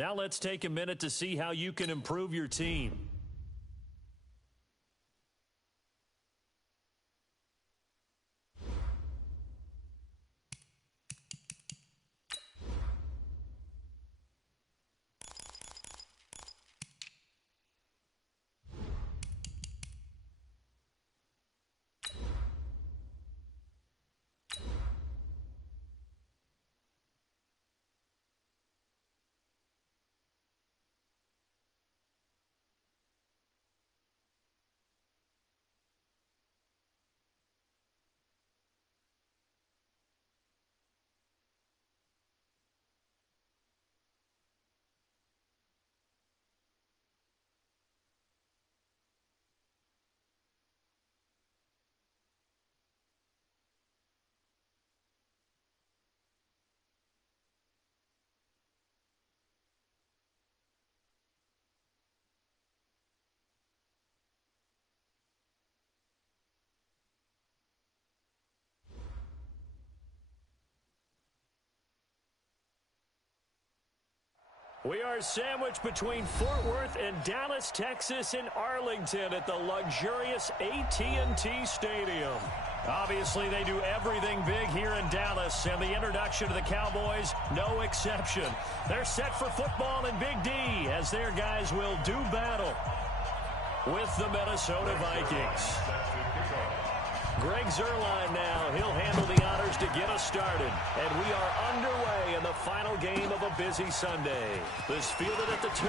Now let's take a minute to see how you can improve your team. We are sandwiched between Fort Worth and Dallas, Texas, and Arlington at the luxurious AT&T Stadium. Obviously, they do everything big here in Dallas, and the introduction to the Cowboys, no exception. They're set for football in Big D as their guys will do battle with the Minnesota Vikings. Greg Zuerlein now. He'll handle the honors to get us started. And we are underway in the final game of a busy Sunday. This fielded at the 2.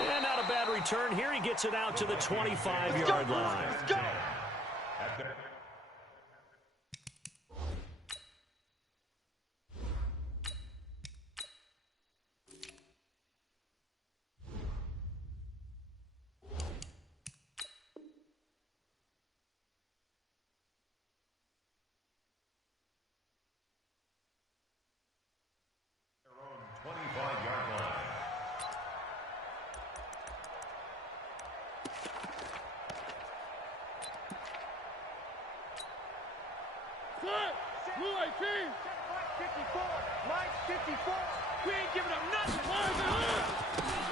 And not a bad return here. He gets it out to the 25-yard line. Let's go.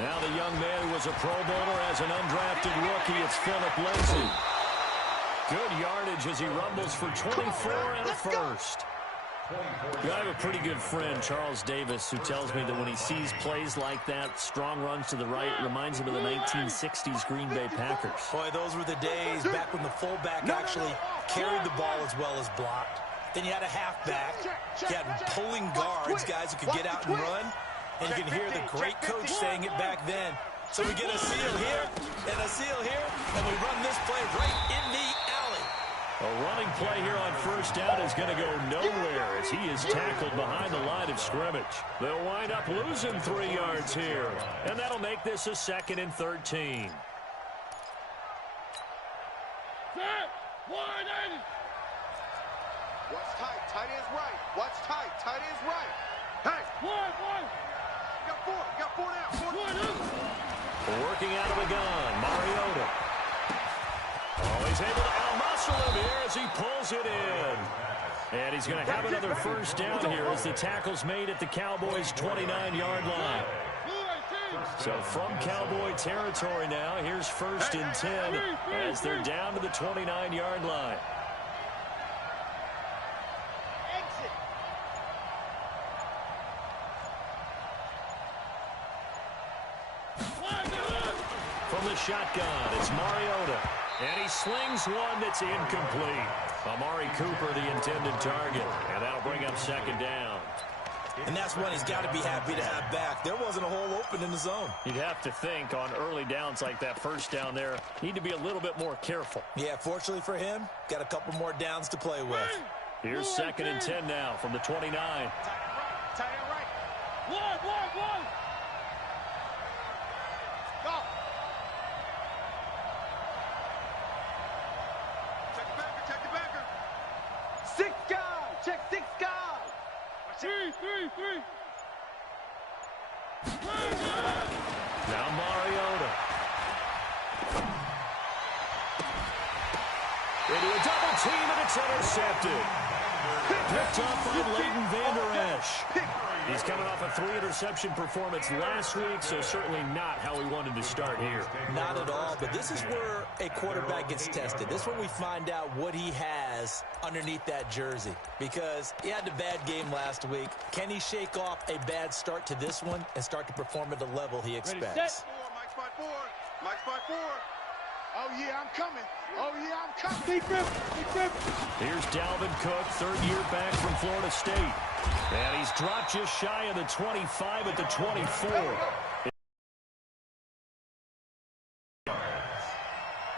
Now the young man who was a Pro Bowler as an undrafted rookie, it's Phillip Lindsay. Good yardage as he rumbles for 24 and a first. I have a pretty good friend, Charles Davis, who tells me that when he sees plays like that, strong runs to the right, reminds him of the 1960s Green Bay Packers. Boy, those were the days back when the fullback actually carried the ball as well as blocked. Then you had a halfback. You had pulling guards, guys who could get out and run. And you can hear the great coach saying it back then. So we get a seal here and a seal here, and we run this play right in the alley. A running play here on first down is going to go nowhere as he is tackled behind the line of scrimmage. They'll wind up losing 3 yards here, and that'll make this a 2nd and 13. What's tight? Tight is right. What's tight? Tight is right. Hey! One. You got 4 now. Working out of the gun, Mariota. Oh, he's able to out-muscle him here as he pulls it in. And he's going to have another first down here as the tackle's made at the Cowboys' 29-yard line. So from Cowboy territory now, here's 1st and 10 as they're down to the 29-yard line. From the shotgun, it's Mariota. And he slings one that's incomplete. Amari Cooper, the intended target. And that'll bring up 2nd down. And that's one he's got to be happy to have back. There wasn't a hole open in the zone. You'd have to think on early downs like that first down there, need to be a little bit more careful. Yeah, fortunately for him, got a couple more downs to play with. Here's 2nd and 10 now from the 29. Tight end right. One. Go. Check the backer. 6 guys. Check 6 guys. 3. Now Mariota. Into a double team, and it's intercepted. Picked up by Leighton Vander Esch. He's coming off a 3-interception performance last week, so certainly not how he wanted to start here. Not at all, but this is where a quarterback gets tested. This is where we find out what he has underneath that jersey, because he had a bad game last week. Can he shake off a bad start to this one and start to perform at the level he expects? Mike's my board. Mike's my board. Oh, yeah, I'm coming. Oh, yeah, I'm coming. Deep rip. Here's Dalvin Cook, third-year back from Florida State. And he's dropped just shy of the 25 at the 24.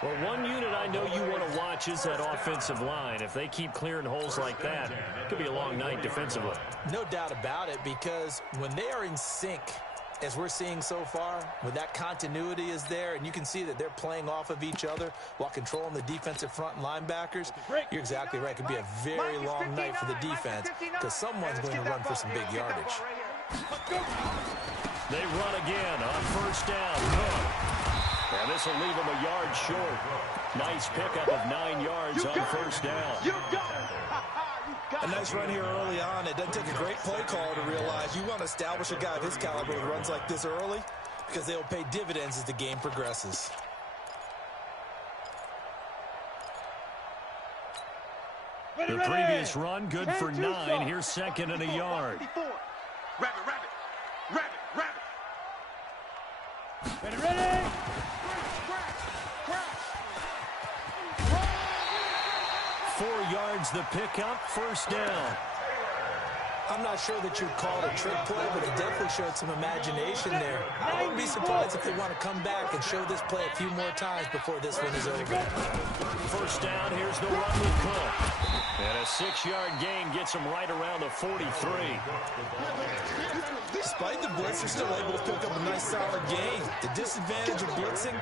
Well, one unit I know you want to watch is that offensive line. If they keep clearing holes like that, it could be a long night defensively. No doubt about it, because when they are in sync, as we're seeing so far, when that continuity is there, and you can see that they're playing off of each other while controlling the defensive front and linebackers, you're exactly right. It could be a very long night for the defense because someone's going to run for some big yardage. They run again on first down. And this will leave them a yard short. Nice pickup of 9 yards on first down. A nice run here early on. It doesn't take a great play caller to realize you want to establish a guy of his caliber who runs like this early, because they'll pay dividends as the game progresses. The previous run, good for 9. Here's second and a yard. Rabbit. 4 yards the pickup, first down. I'm not sure that you'd call it a trick play, but it definitely showed some imagination there. I wouldn't be surprised if they want to come back and show this play a few more times before this one is over. First down, here's the run with Cook. And a 6-yard gain gets him right around the 43. Despite the blitz, they're still able to pick up a nice solid gain. The disadvantage of blitzing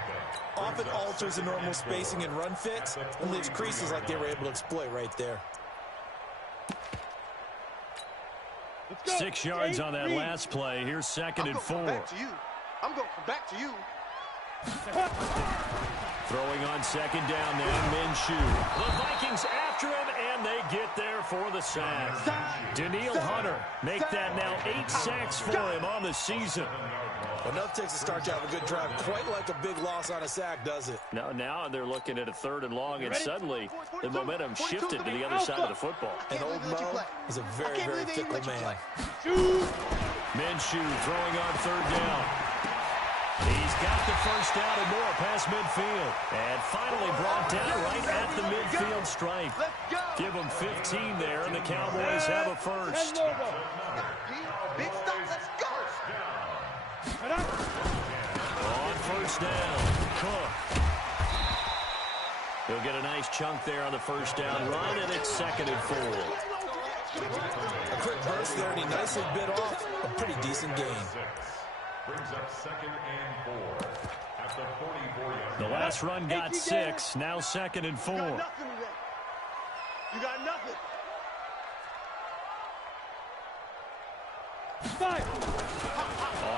often alters the normal spacing and run fits and leaves creases like they were able to exploit right there. 6 yards on that last play. Here's second and 4. I'm going to come back to you. Throwing on second down now, Minshew. The Vikings after him, and they get there for the sack. Daniil Hunter make that now 8 sacks for him on the season. Enough takes to start to have a good drive. Quite like a big loss on a sack, does it? Now they're looking at a 3rd and long, and suddenly the momentum shifted to the other side of the football. And old Mo is a very, very fickle man. Minshew throwing on 3rd down. He's got the first down and more past midfield. And finally brought down right at the midfield stripe. Give them 15 there, and the Cowboys have a first. Big stop, let's go. On first down, Cook. He'll get a nice chunk there on the first down run, and it's second and 4. A quick burst there, and he nicely bit off a pretty decent gain. Brings up second and 4 at the 44-yard. The last run got 6, now second and 4. You got nothing.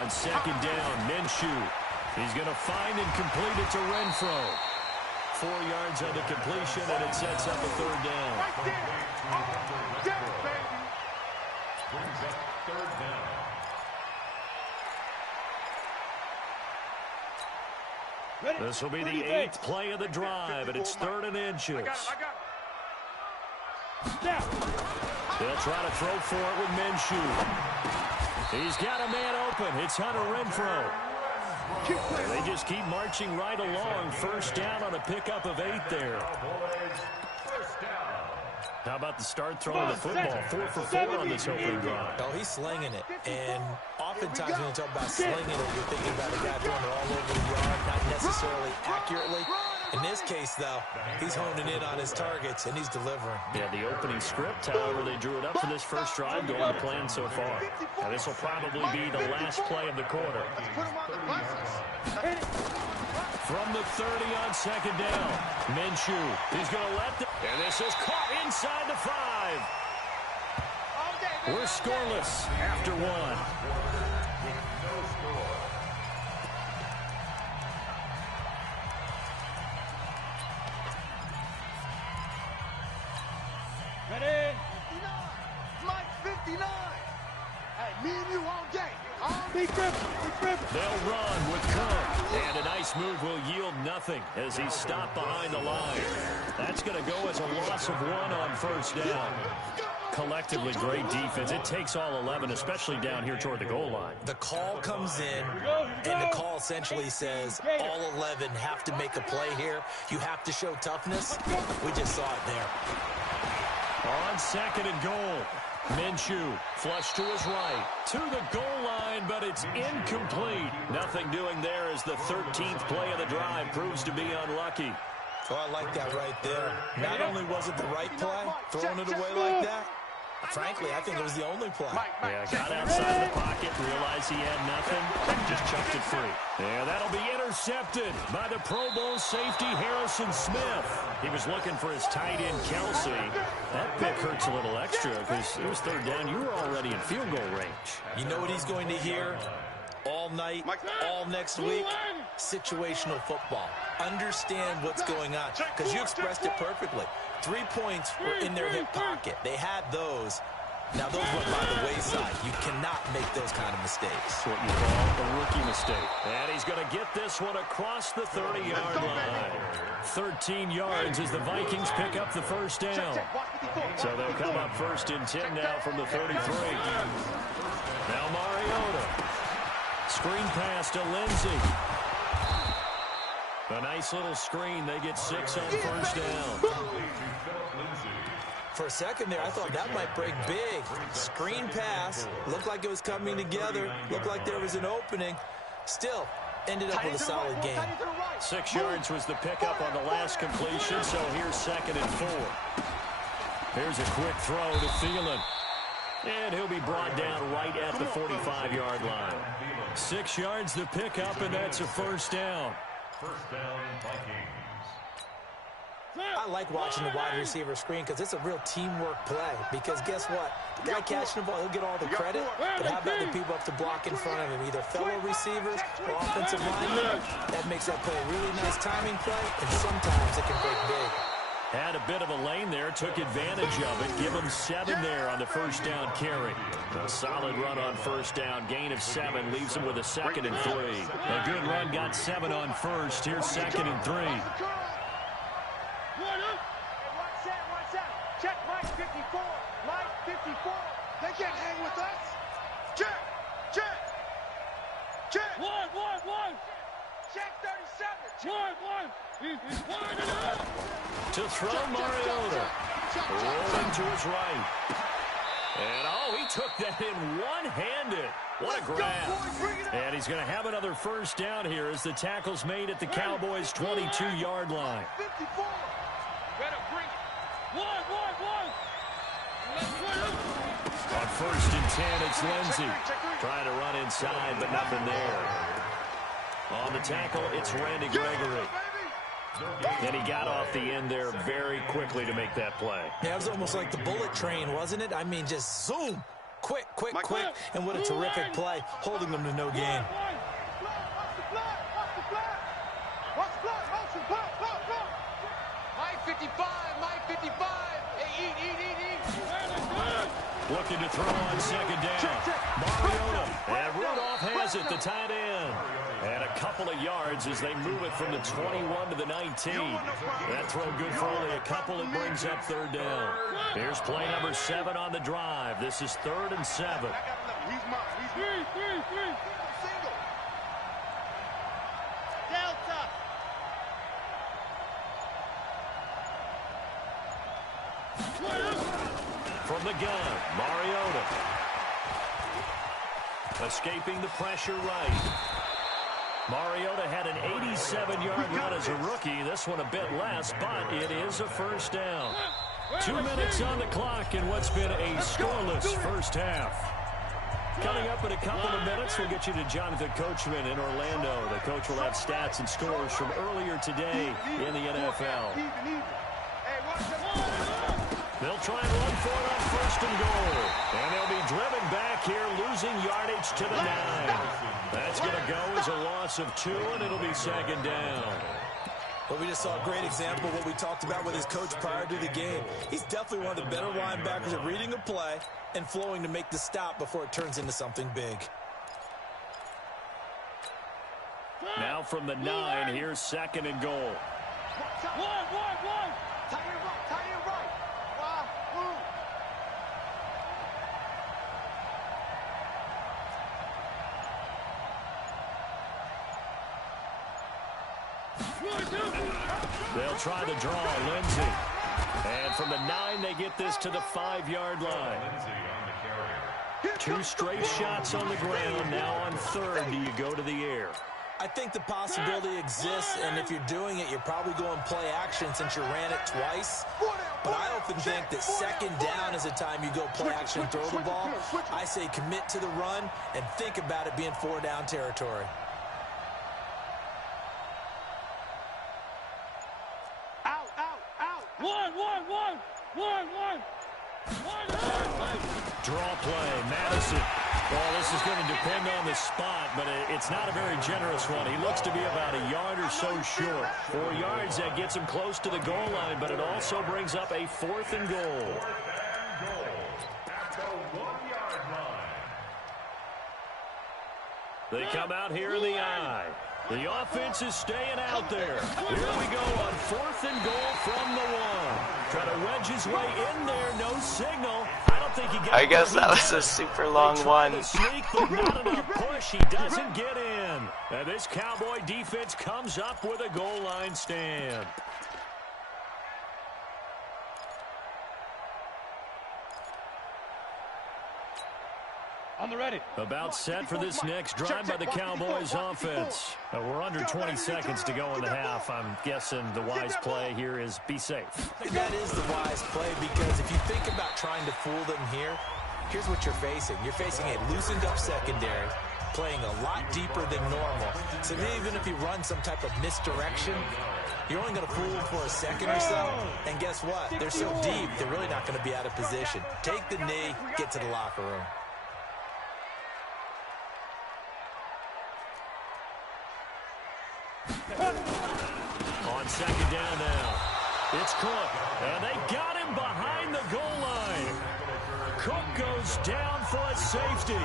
On second down, Minshew. He's going to find and complete it to Renfro. 4 yards on the completion, and it sets up a 3rd down. Right there. Down, baby. Brings up 3rd down. This will be the 8th play of the drive, and it's 3rd and inches. I got him. They'll try to throw for it with Minshew. He's got a man open. It's Hunter Renfro. They just keep marching right along. First down on a pickup of 8 there. How about the start throwing the football? 4 for 4 on this opening drive. Oh, he's slinging it. And oftentimes when you talk about slinging it, you're thinking about a guy throwing it all over the yard, not necessarily accurately. In this case, though, he's honing in on his targets, and he's delivering. Yeah, the opening script, however, they drew it up for this first drive going to plan so far. Now, this will probably be the last play of the quarter. From the 30 on second down, Minshew. He's going to let them. And this is caught inside the 5. We're scoreless after 1. They'll run with Cook. And a nice move will yield nothing as he's stopped behind the line. That's going to go as a loss of 1 on first down. Collectively, great defense. It takes all 11, especially down here toward the goal line. The call comes in, and the call essentially says all 11 have to make a play here. You have to show toughness. We just saw it there. On second and goal, Minshew flush to his right, to the goal line, but it's incomplete. Nothing doing there as the 13th play of the drive proves to be unlucky. Oh, I like that right there. Not only was it the right play, throwing it away like that, frankly, I think it was the only play. Yeah, got outside the pocket, realized he had nothing, and just chucked it free. Yeah, that'll be intercepted by the Pro Bowl safety Harrison Smith. He was looking for his tight end, Kelsey. That pick hurts a little extra because it was third down. You were already in field goal range. You know what he's going to hear all night, all next week? Situational football. Understand what's going on, because you expressed it perfectly. 3 points were in their hip pocket. They had those. Now, those went by the wayside. You cannot make those kind of mistakes. What you call a rookie mistake. And he's going to get this one across the 30-yard line. 13 yards as the Vikings pick up the first down. So they'll come up first and 10 now from the 33. Now Mariota. Screen pass to Lindsey. A nice little screen. They get 6 on first down. For a second there, I thought that might break big. Screen pass. Looked like it was coming together. Looked like there was an opening. Still, ended up with a solid game. 6 yards was the pickup on the last completion, so here's second and 4. Here's a quick throw to Thielen. And he'll be brought down right at the 45-yard line. 6 yards the pickup, and that's a first down. First down, Vikings. I like watching the wide receiver screen because it's a real teamwork play. Because guess what? The guy catching the ball, he'll get all the credit. But how about the people up to block in front of him? Either fellow receivers or offensive linemen. That makes that play a really nice timing play, and sometimes it can break big. Had a bit of a lane there, took advantage of it. Give him 7 there on the first down carry. A solid run on first down. Gain of 7 leaves him with a second and 3. A good run, got 7 on first. Here's second and 3. Check Mike 54. Mike 54. They can't hang with us. Check. Check. Check. One. Check 37. One. He's winding up. To throw Mariota. Rolling to his right. And, he took that in one-handed. What a grab. And he's going to have another first down here as the tackle's made at the Cowboys' 22-yard line. 54. Better bring it. One. On first and 10, it's Lindsey. Trying to run inside, but nothing there. On the tackle, it's Randy Gregory. And he got off the end there very quickly to make that play. Yeah, it was almost like the bullet train, wasn't it? I mean, just zoom. Quick. And what a terrific play, holding them to no gain. Mike 55. Hey, eat. Looking to throw on second down. Mariota. And Rudolph has it, the tight end. And a couple of yards as they move it from the 21 to the 19. That throw good for only a couple. It brings up third down. Here's play number 7 on the drive. This is 3rd and 7. He's mine. Three. Single. Delta. From the gun, Mariota. Escaping the pressure right. Mariota had an 87-yard run as a rookie. This one a bit less, but it is a first down. 2 minutes on the clock in what's been a scoreless first half. Coming up in a couple of minutes, we'll get you to Jonathan Coachman in Orlando. The coach will have stats and scores from earlier today in the NFL. They'll try and run for it on first and goal. And they'll be driven back here, losing yardage to the 9. That's going to go as a loss of 2, and it'll be second down. Well, we just saw a great example of what we talked about with his coach prior to the game. He's definitely one of the better linebackers at reading a play and flowing to make the stop before it turns into something big. Now from the 9, here's 2nd and goal. One. Tie it right. Move. They'll try to draw Lindsey. And from the 9, they get this to the 5-yard line. 2 straight shots on the ground. Now on 3rd, do you go to the air? I think the possibility exists, and if you're doing it, you're probably going play action since you ran it twice. But I often think that 2nd down is a time you go play action and throw the ball. I say commit to the run and think about it being 4-down territory. One. Draw play, Madison. Well, this is going to depend on the spot, but it's not a very generous one. He looks to be about a yard or so short. 4 yards, that gets him close to the goal line, but it also brings up a 4th and goal. 4th and goal at the 1-yard line. They come out here in the eye. The offense is staying out there. Here we go on 4th and goal from the 1. Try to wedge his way in there. No signal. I don't think he got. I guess that was a super long one. Sneak, but not enough push. He doesn't get in. And this Cowboy defense comes up with a goal line stand. On the ready. About set for this next drive by the Cowboys offense. We're under 20 seconds to go in the half. I'm guessing the wise play here is be safe. That is the wise play, because if you think about trying to fool them here, here's what you're facing. You're facing a loosened up secondary, playing a lot deeper than normal. So even if you run some type of misdirection, you're only going to fool them for a second or so. And guess what? They're so deep, they're really not going to be out of position. Take the knee, get to the locker room. On 2nd down now, it's Cook, and they got him behind the goal line. Cook goes down for a safety.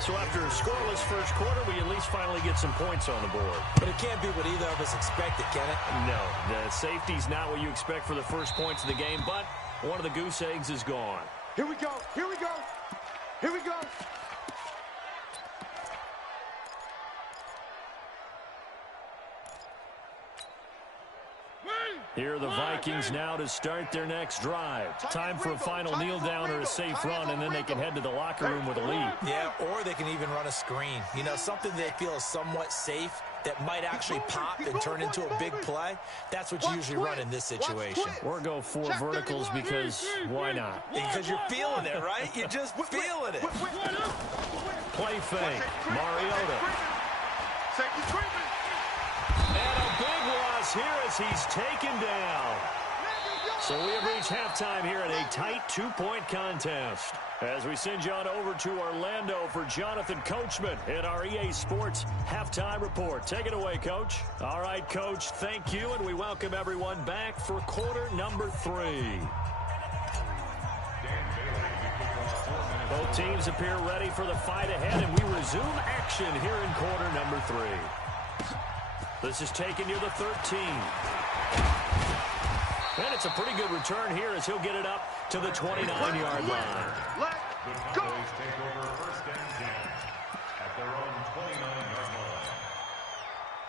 So after a scoreless first quarter, we at least finally get some points on the board. But it can't be what either of us expected, can it? No, the safety's not what you expect for the first points of the game, but one of the goose eggs is gone. Here we go. Here are the Vikings now to start their next drive. Time for a final kneel down or a safe run, and then they can head to the locker room with a lead. Yeah, or they can even run a screen. You know, something they feel is somewhat safe that might actually pop and turn into a big play. That's what you usually run in this situation. Or go 4 verticals because why not? Because you're feeling it, right? You're just feeling it. Play fake. Mariota. Safety screaming. And a big loss here as he's taken down. So we have reached halftime here in a tight 2-point contest. As we send you on over to Orlando for Jonathan Coachman in our EA Sports Halftime Report. Take it away, Coach. All right, Coach, thank you, and we welcome everyone back for quarter number 3. Both teams appear ready for the fight ahead, and we resume action here in quarter number 3. This is taken near the 13. And it's a pretty good return here as he'll get it up to the 29-yard line. Let's The go. Cowboys take over 1st and 10 at their own 29-yard line.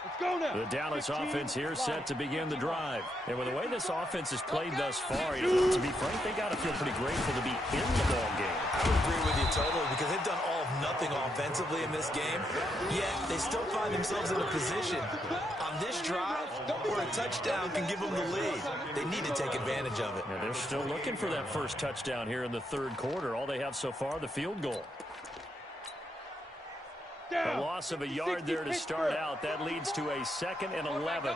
Let's go now. The Dallas offense here set to begin the drive. And with the way this offense has played thus far, to be frank, they got to feel pretty grateful to be in the ball game. I would agree with you totally, because they've done all of nothing offensively in this game, yet they still find themselves in a position on this drive where a touchdown can give them the lead. They need to take advantage of it. Yeah, they're still looking for that first touchdown here in the 3rd quarter. All they have so far, the field goal. A loss of a yard there to start out. That leads to a 2nd and 11.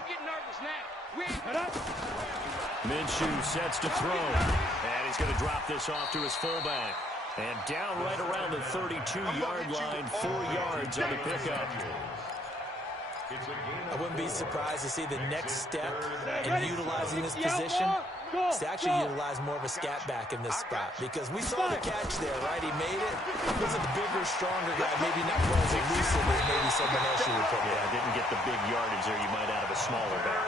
Minshew sets to throw. And he's going to drop this off to his fullback. And down right around the 32-yard line, 4 yards on the pickup. I wouldn't be surprised to see the next step in utilizing this position He's actually utilized more of a scat back in this spot because we saw the catch there, right? He made it. He was a bigger, stronger guy, maybe not quite as elusive as maybe someone else you would put there. Yeah, didn't get the big yardage there you might out of a smaller back.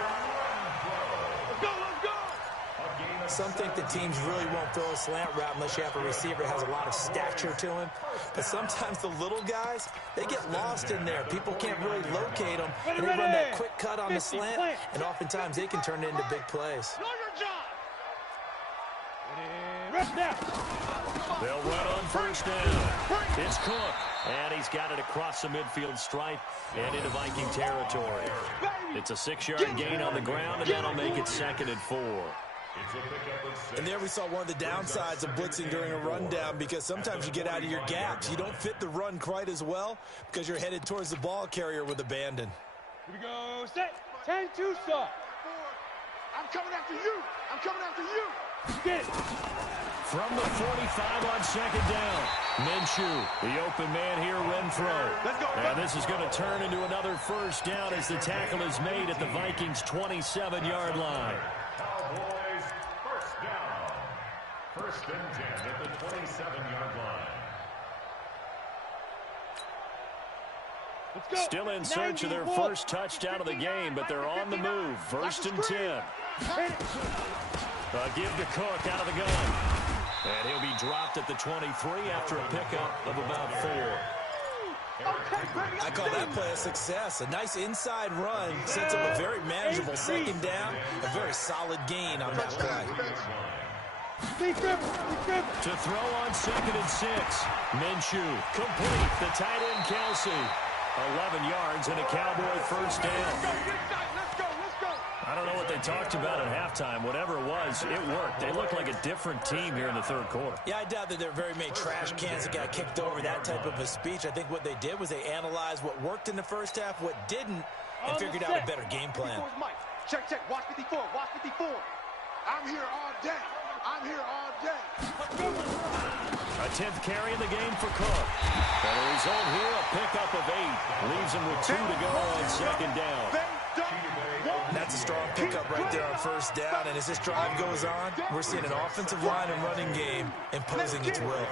Some think the teams really won't throw a slant route unless you have a receiver that has a lot of stature to him. But sometimes the little guys, they get lost in there. People can't really locate them. And they run that quick cut on the slant, and oftentimes they can turn it into big plays. They'll run on first down. It's Cook, and he's got it across the midfield stripe and into Viking territory. It's a 6-yard gain on the ground, and that'll make it 2nd and 4. And there we saw one of the downsides of blitzing during a rundown because sometimes you get out of your gaps. You don't fit the run quite as well because you're headed towards the ball carrier with abandon. Here we go. Set. 10-2 stop. I'm coming after you. I'm coming after you. Get it. From the 45 on 2nd down. Minshew, the open man here, Renfro. Let's go. And this is going to turn into another first down as the tackle is made at the Vikings' 27-yard line. Cowboys first down. 1st and 10 at the 27-yard line. Let's go. Still in search of their first touchdown of the game, but they're on the move. 1st and 10. Give to Cook out of the gun. And he'll be dropped at the 23 after a pickup of about 4. I call that play a success. A nice inside run sets up a very manageable 2nd down. A very solid gain on that play. To throw on 2nd and 6. Minshew complete. The tight end Kelsey. 11 yards and a Cowboy first down. I don't know what they talked about at halftime. Whatever it was, it worked. They look like a different team here in the 3rd quarter. Yeah, I doubt that there are very many trash cans that got kicked over, that type of a speech. I think what they did was they analyzed what worked in the first half, what didn't, and figured out a better game plan. Check, check. Watch 54. Watch 54. I'm here all day. I'm here all day. A 10th carry in the game for Cook. And the result here, a pickup of 8. Leaves him with 2 to go on 2nd down. That's a strong pickup right there on first down. And as this drive goes on, we're seeing an offensive line and running game imposing its will.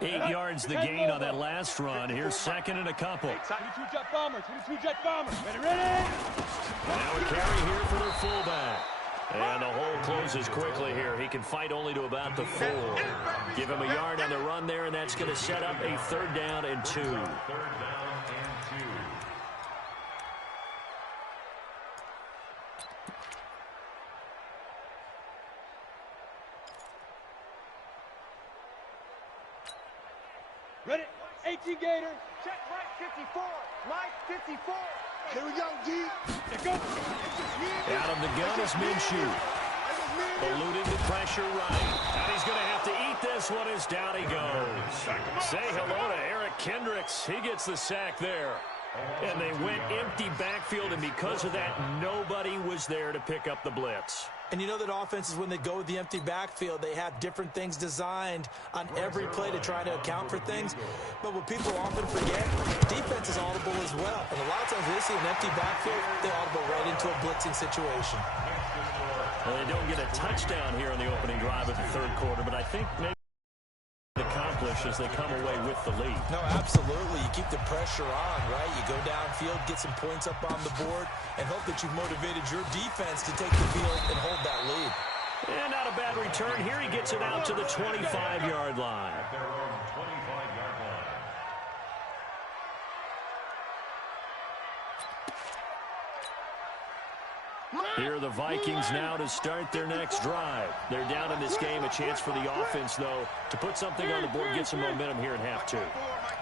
Eight yards the gain on that last run. Here's 2nd and a couple. 22 jet bomber. 22 jet bomber. Ready? Now a carry here for their fullback. And the hole closes quickly here. He can fight only to about the 4. Give him a yard on the run there, and that's going to set up a 3rd down and 2. 3rd down and 2. Ready? 18 Gator. Check right 54. Right 54. Here we go, D. Let's go. Out of the gun is Minshew. Eluding the pressure right. And he's going to have to eat this one as down he goes. Say hello to Eric Kendricks. He gets the sack there. And they went empty backfield, and because of that, nobody was there to pick up the blitz. And you know that offenses, when they go with the empty backfield, they have different things designed on every play to try to account for things. But what people often forget, defense is audible as well. And a lot of times they see an empty backfield, they audible right into a blitzing situation. Well, they don't get a touchdown here in the opening drive of the 3rd quarter, but I think maybe accomplish as they come away with the lead. No, absolutely. You keep the pressure on, right? You go downfield, get some points up on the board, and hope that you've motivated your defense to take the field and hold that lead. And not a bad return here. He gets it out to the 25-yard line. At their own 25-yard line. Here are the Vikings now to start their next drive. They're down in this game. A chance for the offense, though, to put something on the board, get some momentum here in half 2.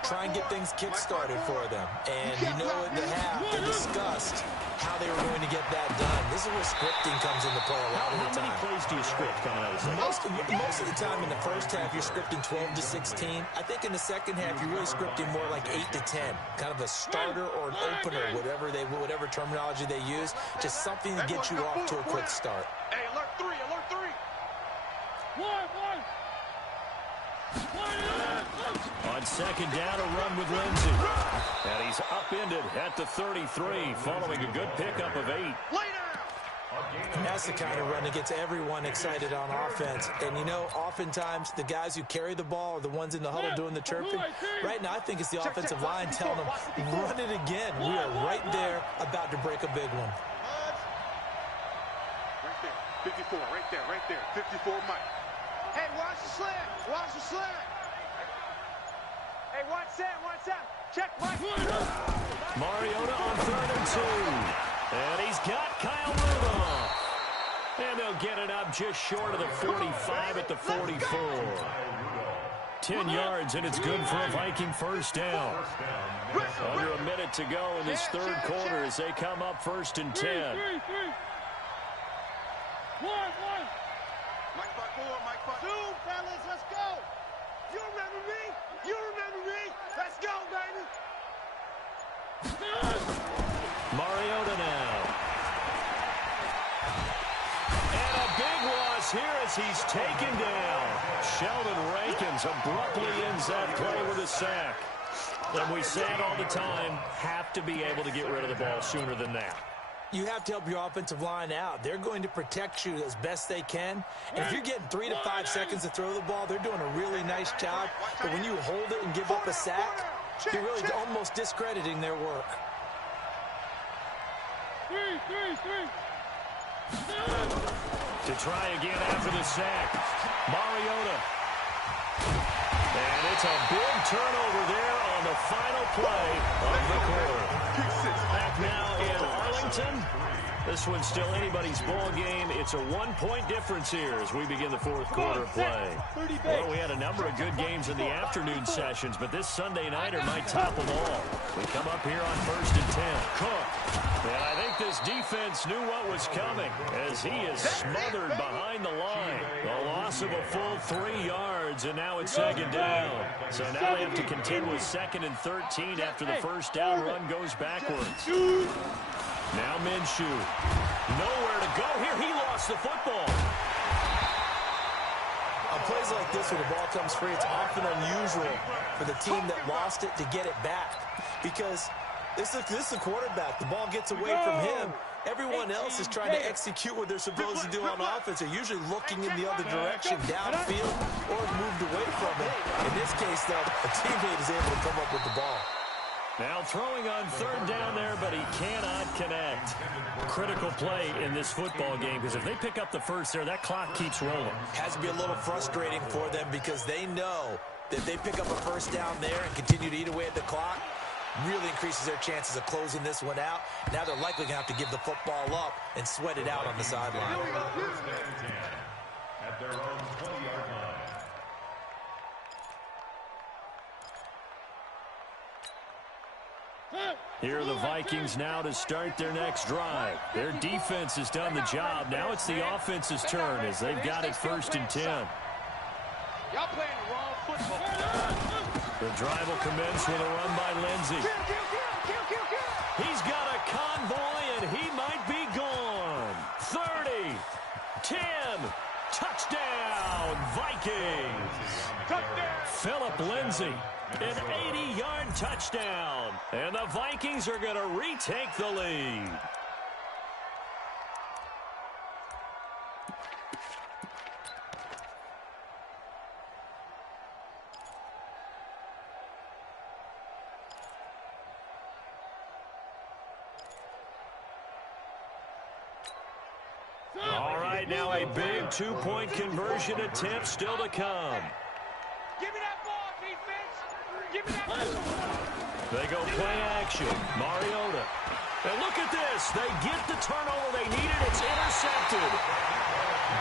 Try and get things kick-started for them. And you know at the half, they discussed how they were going to get that done. This is where scripting comes into play a lot of the time. How many plays do you script coming out of the second? Most of the time in the first half, you're scripting 12 to 16. I think in the second half, you're really scripting more like 8 to 10. Kind of a starter or an opener, whatever terminology they use. Just something to get you off to a quick start. Hey, alert 3, alert 3. On second down, a run with Lindsey. And he's upended at the 33 following a good pickup of 8. And that's the kind of run that gets everyone excited on offense. And, you know, oftentimes the guys who carry the ball are the ones in the huddle doing the chirping. Right now, I think it's the offensive line telling them, run it again. We are right there about to break a big one. Right there. 54, right there. 54, Mike. Hey, watch the slant. Hey, watch that. Check, Mike. Mariota on 3rd and 2. And he's got Kyle Rudolph. And they'll get it up just short of the 45 at the 44. 10 yards, and it's good for a Viking first down. Under a minute to go in this third quarter as they come up 1st and 10. Mike 5-4. 2, fellas, let's go. You remember me? Let's go, baby. Mariota now. And a big loss here as he's taken down. Sheldon Rankins abruptly ends that play with a sack. And we say it all the time, have to be able to get rid of the ball sooner than that. You have to help your offensive line out. They're going to protect you as best they can. And if you're getting 3 to 5 seconds to throw the ball, they're doing a really nice job. But when you hold it and give up a sack, you're really almost discrediting their work. To try again after the sack, Mariota. And it's a big turnover there on the final play of the quarter. Back now in Arlington. This one's still anybody's ball game. It's a 1-point difference here as we begin the fourth quarter play. Well, we had a number of good games in the afternoon sessions, but this Sunday nighter might top them all. We come up here on 1st and 10. Cook. And I think this defense knew what was coming as he is smothered behind the line. The loss of a full 3 yards, and now it's 2nd down. So now they have to contend with 2nd and 13 after the first down run goes backwards. Now Minshew. Nowhere to go here. He lost the football. On plays like this where the ball comes free, it's often unusual for the team that lost it to get it back. Because this is the quarterback. The ball gets away from him. Everyone else is trying to execute what they're supposed to do on offense. They're usually looking in the other direction, downfield, or moved away from it. In this case, though, a teammate is able to come up with the ball. Now throwing on 3rd down there, but he cannot connect. Critical play in this football game because if they pick up the first there, that clock keeps rolling. Has to be a little frustrating for them because they know that if they pick up a first down there and continue to eat away at the clock, really increases their chances of closing this one out. Now they're likely going to have to give the football up and sweat it out on the sideline. At their own 20-yard line. Here are the Vikings now to start their next drive. Their defense has done the job. Now it's the offense's turn as they've got it 1st and 10. Y'all playing the wrong football. The drive will commence with a run by Lindsey. He's got a convoy, and he might be gone. 30, 10, touchdown, Vikings. Touchdown. Philip Lindsey, an 80-yard touchdown. And the Vikings are going to retake the lead. All right, now a big 2-point conversion attempt still to come. Give me that ball, defense. Give me that ball. They go play action. Mariota. And look at this. They get the turnover they needed. It's intercepted.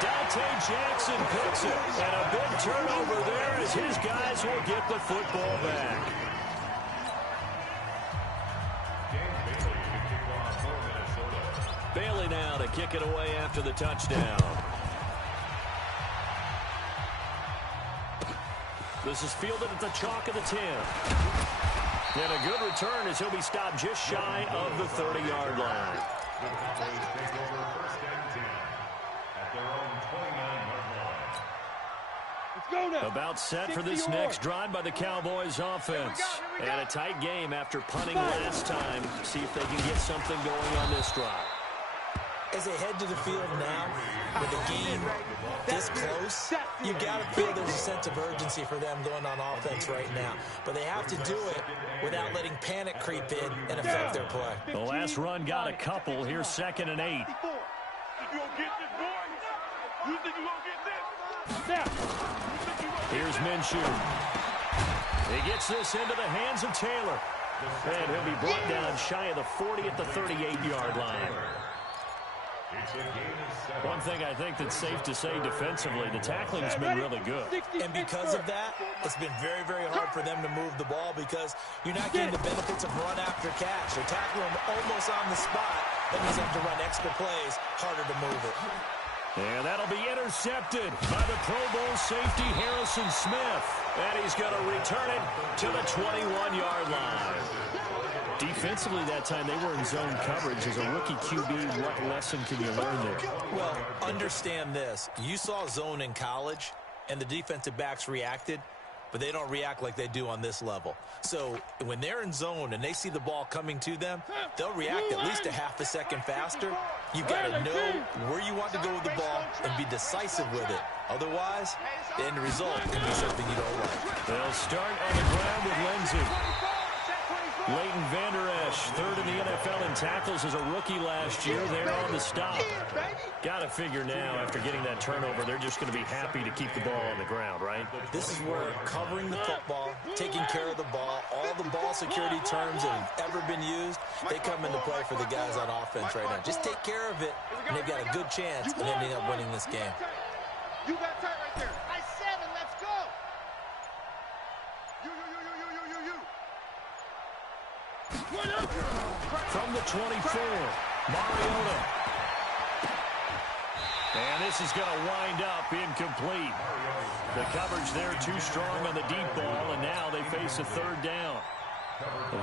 Dante Jackson picks it. And a big turnover there as his guys will get the football back. Bailey now to kick it away after the touchdown. This is fielded at the chalk of the 10. And a good return as he'll be stopped just shy of the 30-yard line. The Cowboys take over 1st and 10 at their own 29-yard line. About set for this next drive by the Cowboys offense. And a tight game after punting last time. See if they can get something going on this drive. As they head to the field now, with the game this close, you got to feel there's a sense of urgency for them going on offense right now. But they have to do it without letting panic creep in and affect their play. The last run got a couple. Here's 2nd and 8. Here's Minshew. He gets this into the hands of Taylor. And he'll be brought down shy of the 40 at the 38-yard line. One thing I think that's safe to say defensively, the tackling's been really good. And because of that, it's been very, very hard for them to move the ball because you're not getting the benefits of run after catch. They're tackling him almost on the spot. That means they have to run extra plays, harder to move it. And that'll be intercepted by the Pro Bowl safety Harrison Smith. And he's going to return it to the 21-yard line. Defensively that time, they were in zone coverage. As a rookie QB, what lesson can you learn there? Well, understand this. You saw zone in college, and the defensive backs reacted, but they don't react like they do on this level. So when they're in zone and they see the ball coming to them, they'll react at least a half a second faster. You've got to know where you want to go with the ball and be decisive with it. Otherwise, the end result can be something you don't like. They'll start on the ground with Lindsey. Leighton Vander Esch, 3rd in the NFL in tackles as a rookie last year. They're on the stop. Got to figure now, after getting that turnover, they're just going to be happy to keep the ball on the ground, right? This is where covering the football, taking care of the ball, all the ball security terms that have ever been used, they come into play for the guys on offense right now. Just take care of it, and they've got a good chance of ending up winning this game. You got tight right there. I 7, let's go. You. From the 24, Mariota. And this is going to wind up incomplete. The coverage there too strong on the deep ball, and now they face a 3rd down.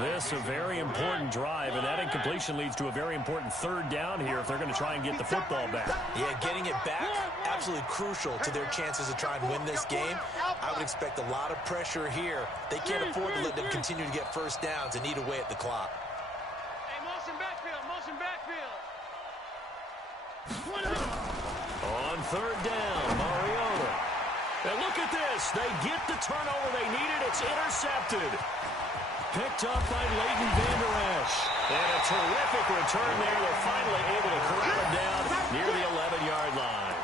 This a very important drive, and that incompletion leads to a very important 3rd down here if they're going to try and get the football back. Yeah, getting it back, absolutely crucial to their chances to try and win this game. I would expect a lot of pressure here. They can't afford to let them continue to get first downs and eat away at the clock. Hey, motion backfield. On 3rd down, Mariota. And look at this. They get the turnover they needed. It's intercepted. Picked up by Leighton Vander Esch. And a terrific return there. They're finally able to corral him down near the 11-yard line.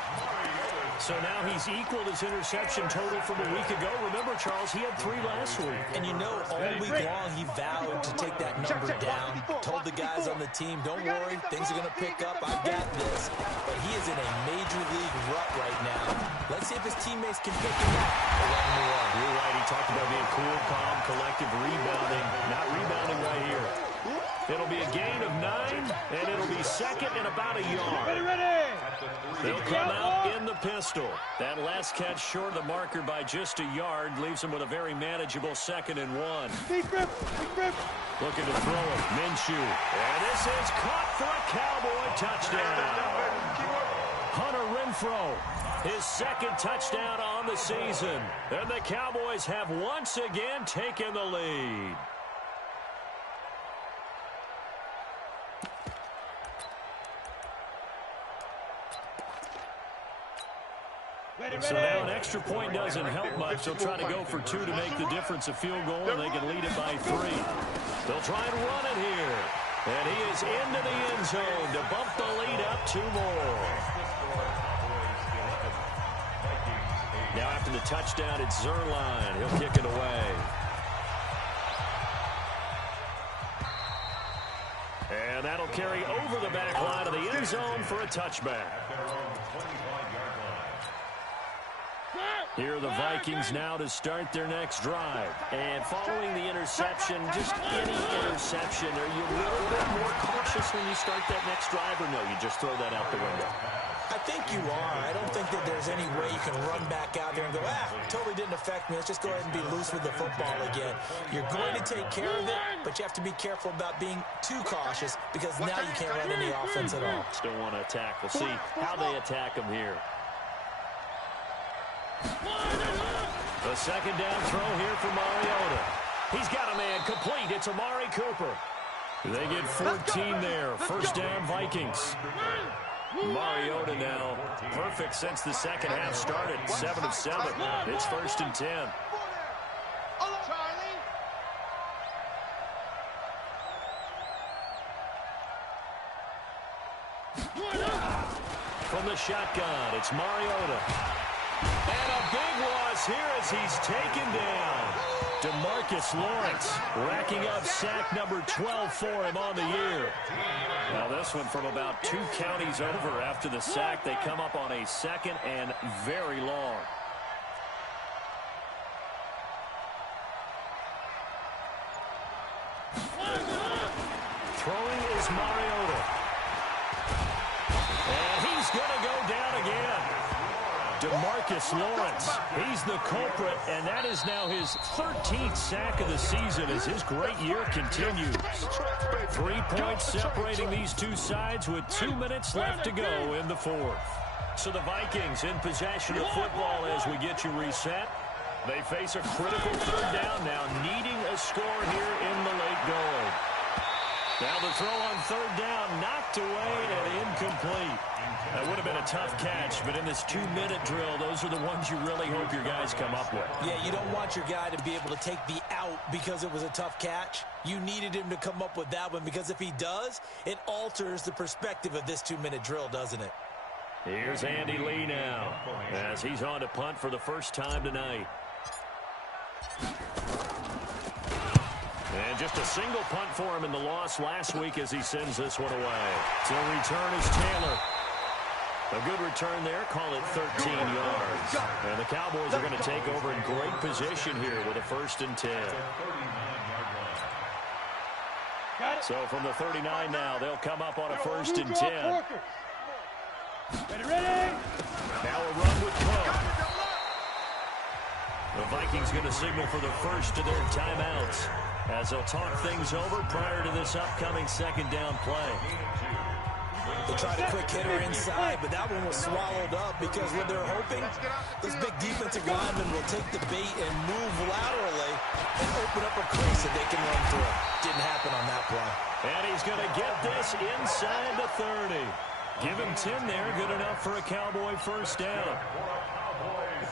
So now he's equaled his interception total from a week ago. Remember, Charles, he had 3 last week. And you know, all week long he vowed to take that number down. Told the guys on the team, don't worry, things are going to pick up. I've got this. But he is in a major league rut right now. Let's see if his teammates can pick him up. You're right. He talked about being cool, calm, collective, rebounding. Not rebounding right here. It'll be a gain of 9, and it'll be 2nd and about a yard. Ready. They'll come out in the pistol. That last catch short of the marker by just a yard leaves him with a very manageable 2nd and 1. Big grip. Looking to throw it. Minshew. And this is caught for a Cowboy touchdown. Hunter Renfrow, his 2nd touchdown on the season. And the Cowboys have once again taken the lead. So now an extra point doesn't help much. They'll try to go for 2 to make the difference a field goal, and they can lead it by 3. They'll try and run it here. And he is into the end zone to bump the lead up 2 more. Now after the touchdown, it's Zerline. He'll kick it away. And that'll carry over the back line of the end zone for a touchback. Here are the Vikings now to start their next drive. And following the interception, just any interception, are you a little bit more cautious when you start that next drive, or no, you just throw that out the window? I think you are. I don't think that there's any way you can run back out there and go, totally didn't affect me. Let's just go ahead and be loose with the football again. You're going to take care of it, but you have to be careful about being too cautious because now you can't run any offense at all. Still want to attack. We'll see how they attack them here. A second down throw here for Mariota. He's got a man complete. It's Amari Cooper. They get 14 there. First down, Vikings. Mariota now perfect since the second half started. 7 of 7. It's 1st and 10. From the shotgun, it's Mariota. And a big loss here as he's taken down. DeMarcus Lawrence racking up sack number 12 for him on the year. Now this one from about 2 counties over after the sack. They come up on a second and very long. Throwing is Mariota. And he's going to go down again. DeMarcus Lawrence, he's the culprit, and that is now his 13th sack of the season as his great year continues. 3 points separating these two sides with 2 minutes left to go in the fourth. So the Vikings in possession of football as we get you reset. They face a critical third down now, needing a score here in the late going. Now the throw on third down, knocked away and incomplete. That would have been a tough catch, but in this 2-minute drill, those are the ones you really hope your guys come up with. Yeah, you don't want your guy to be able to take the out because it was a tough catch. You needed him to come up with that one because if he does, it alters the perspective of this 2-minute drill, doesn't it? Here's Andy Lee now as he's on to punt for the first time tonight. And just a single punt for him in the loss last week as he sends this one away. So return is Taylor. A good return there. Call it 13 yards. And the Cowboys are going to take over in great position here with a 1st and 10. So from the 39 now, they'll come up on a 1st and 10. Ready? Now a run with Cook. The Vikings going to signal for the first of their timeouts as they'll talk things over prior to this upcoming second down play. They tried a quick hitter inside, but that one was swallowed up because what they're hoping, those big defensive linemen will take the bait and move laterally and open up a crease that they can run through. Didn't happen on that play. And he's going to get this inside the 30. Give him 10 there, good enough for a Cowboy first down.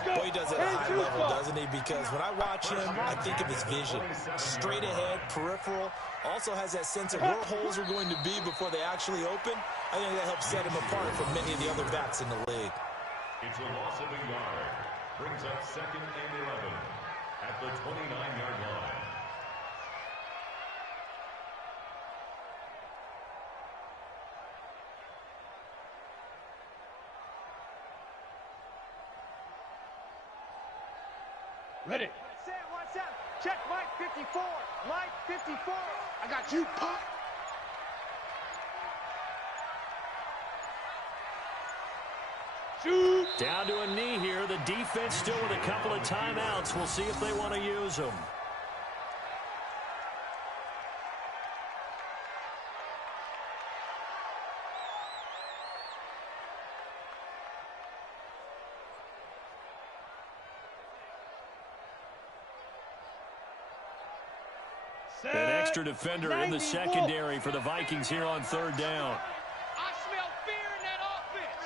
Boy, he does it at a high level, doesn't he? Because when I watch him, I think of his vision. Straight ahead, peripheral. Also has that sense of where holes are going to be before they actually open. I think that helps set him apart from many of the other backs in the league. It's a loss of a yard. Brings up 2nd and 11 at the 29-yard line. Ready. One set. Check Mike 54. Mike 54. I got you, pop. Shoot. Down to a knee here. The defense still with a couple of timeouts. We'll see if they want to use them. An extra defender in the secondary for the Vikings here on third down. I smell fear in that offense.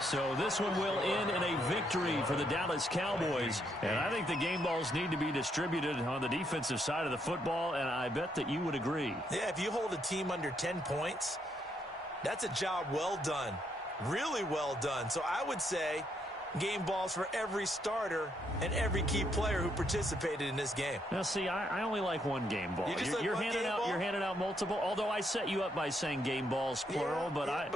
So this one will end in a victory for the Dallas Cowboys. And I think the game balls need to be distributed on the defensive side of the football, and I bet that you would agree. Yeah, if you hold a team under 10 points, that's a job well done. Really well done. So I would say game balls for every starter and every key player who participated in this game. Now, see, I only like one game ball. You're handing out multiple. Although I set you up by saying game balls plural, but I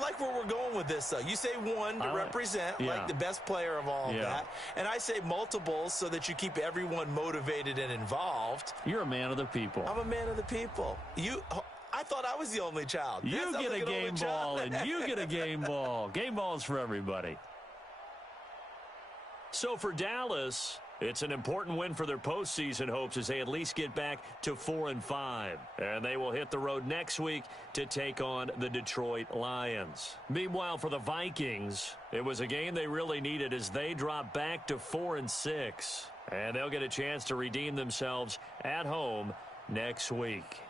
like where we're going with this. Though you say one to represent like the best player of all of that, and I say multiples so that you keep everyone motivated and involved. You're a man of the people. I'm a man of the people. I thought I was the only child. You get a game ball, and you get a game ball. Game balls for everybody. So for Dallas, It's an important win for their postseason hopes as they at least get back to 4-5. And they will hit the road next week to take on the Detroit Lions. Meanwhile, for the Vikings, it was a game they really needed as they dropped back to 4-6. And they'll get a chance to redeem themselves at home next week.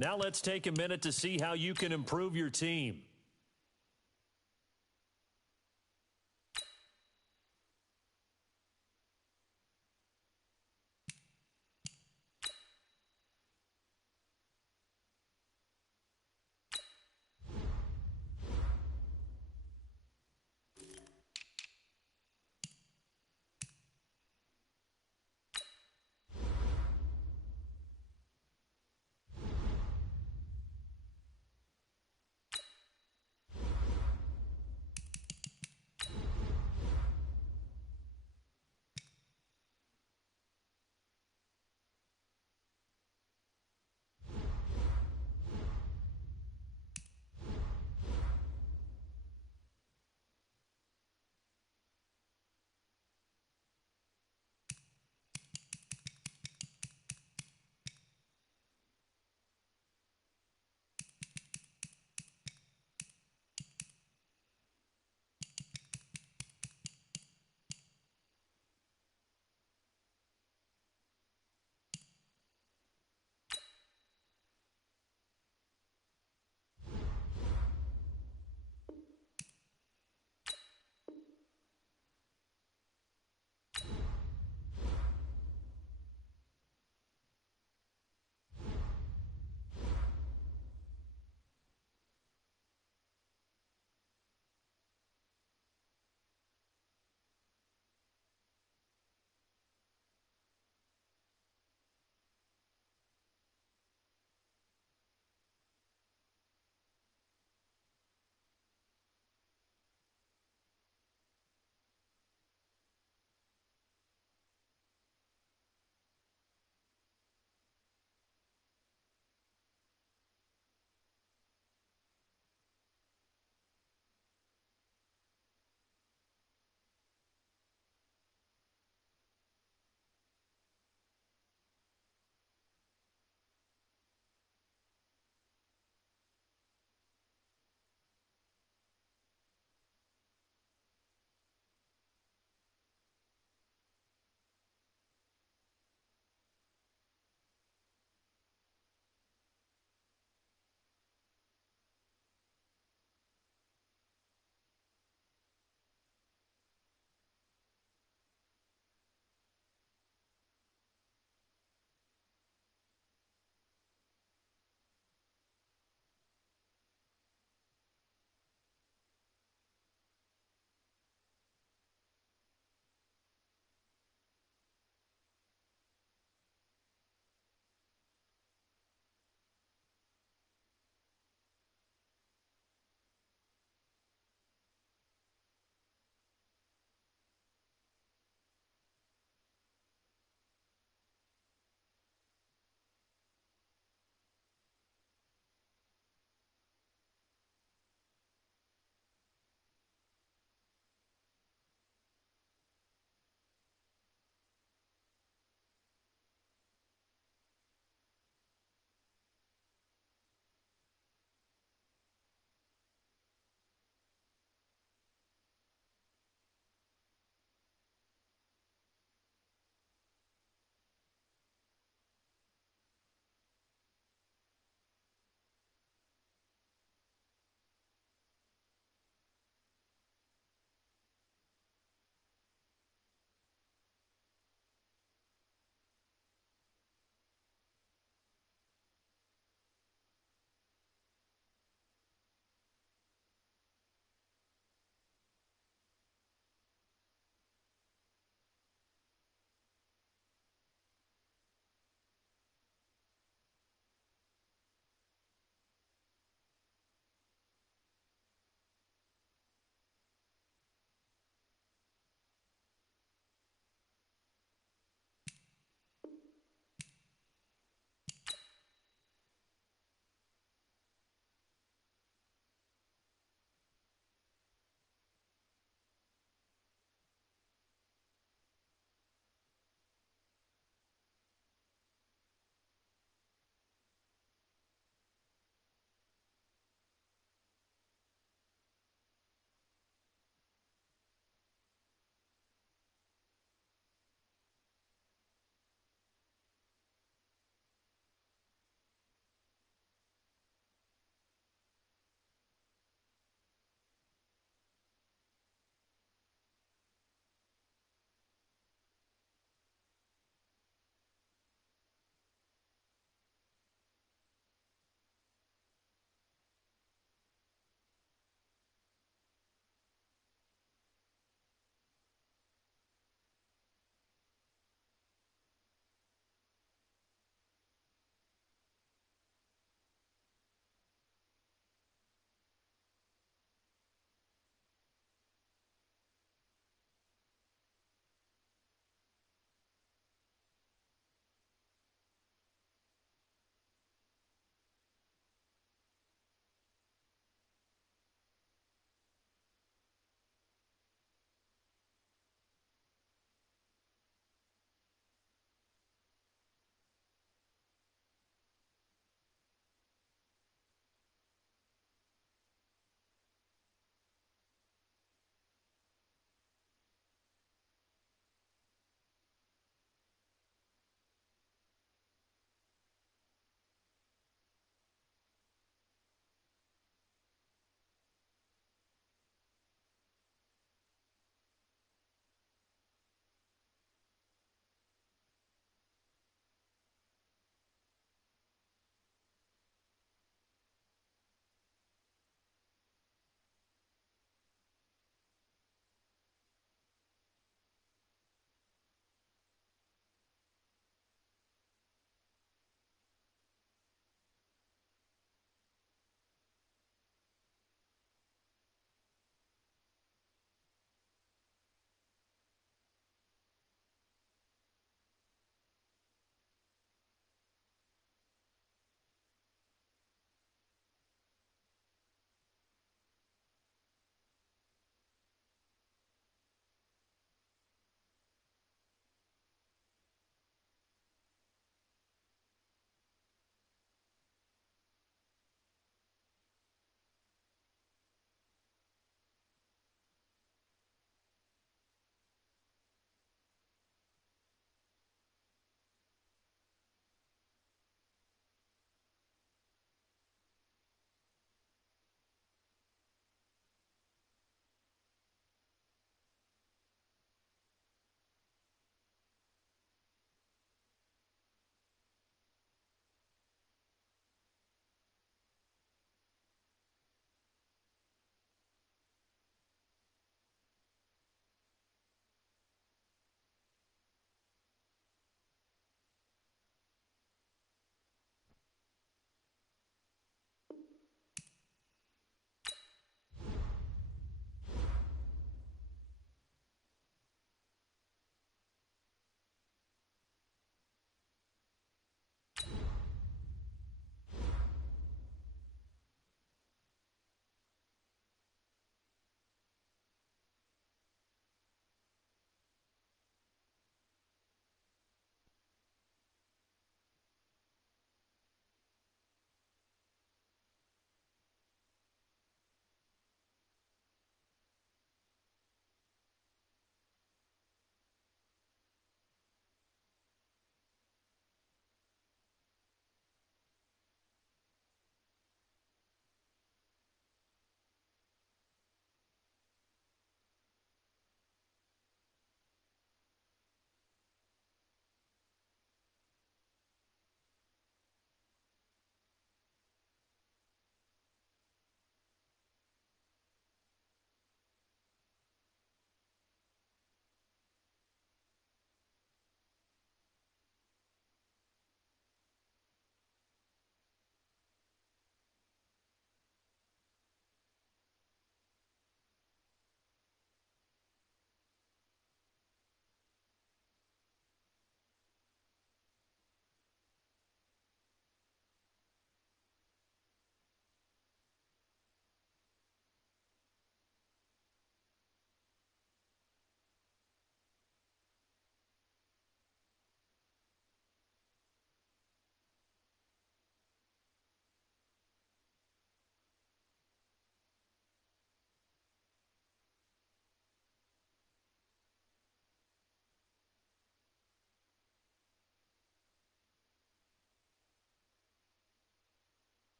Now let's take a minute to see how you can improve your team.